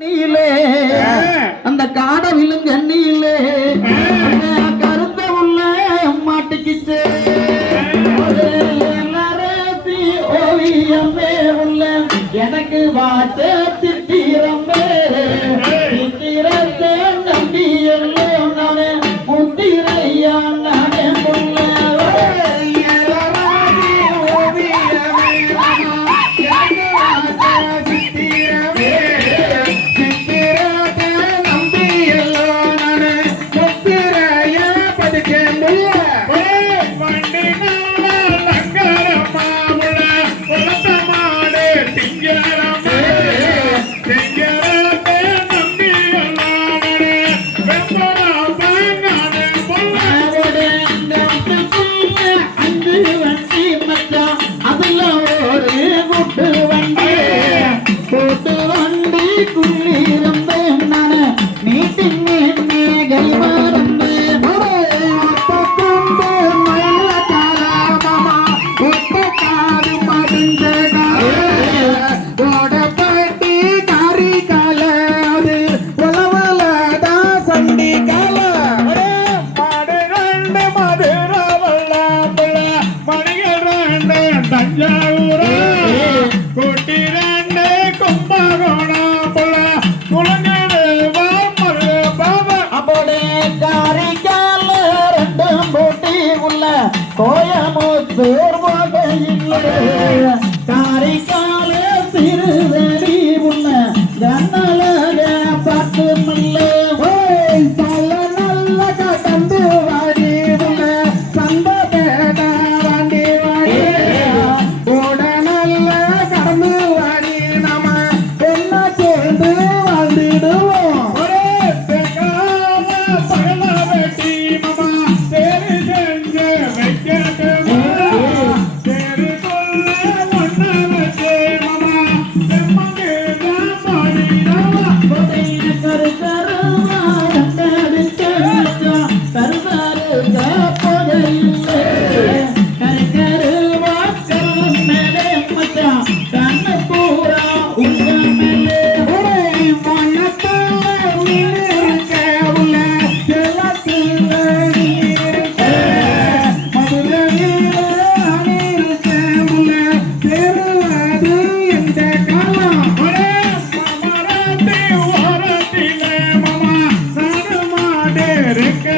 நீலே அந்த காட விழுங்கண்ணியிலே கருத்த உள்ள மாட்டிக்கிச்சு நரசி ஓவியமே உள்ள எனக்கு வாச்ச தஞ்சாவூரா. கொட்டி ரெண்டு கும்பகோணம் புள்ள குழந்தை வாமரு காரிக்கால ரெண்டும் போட்டி உள்ள கோயமுத்தூர் வகையில் காரிக்கால இந்த காலம் மரத்தி மரத்தில மாமா சடு மாடு இருக்க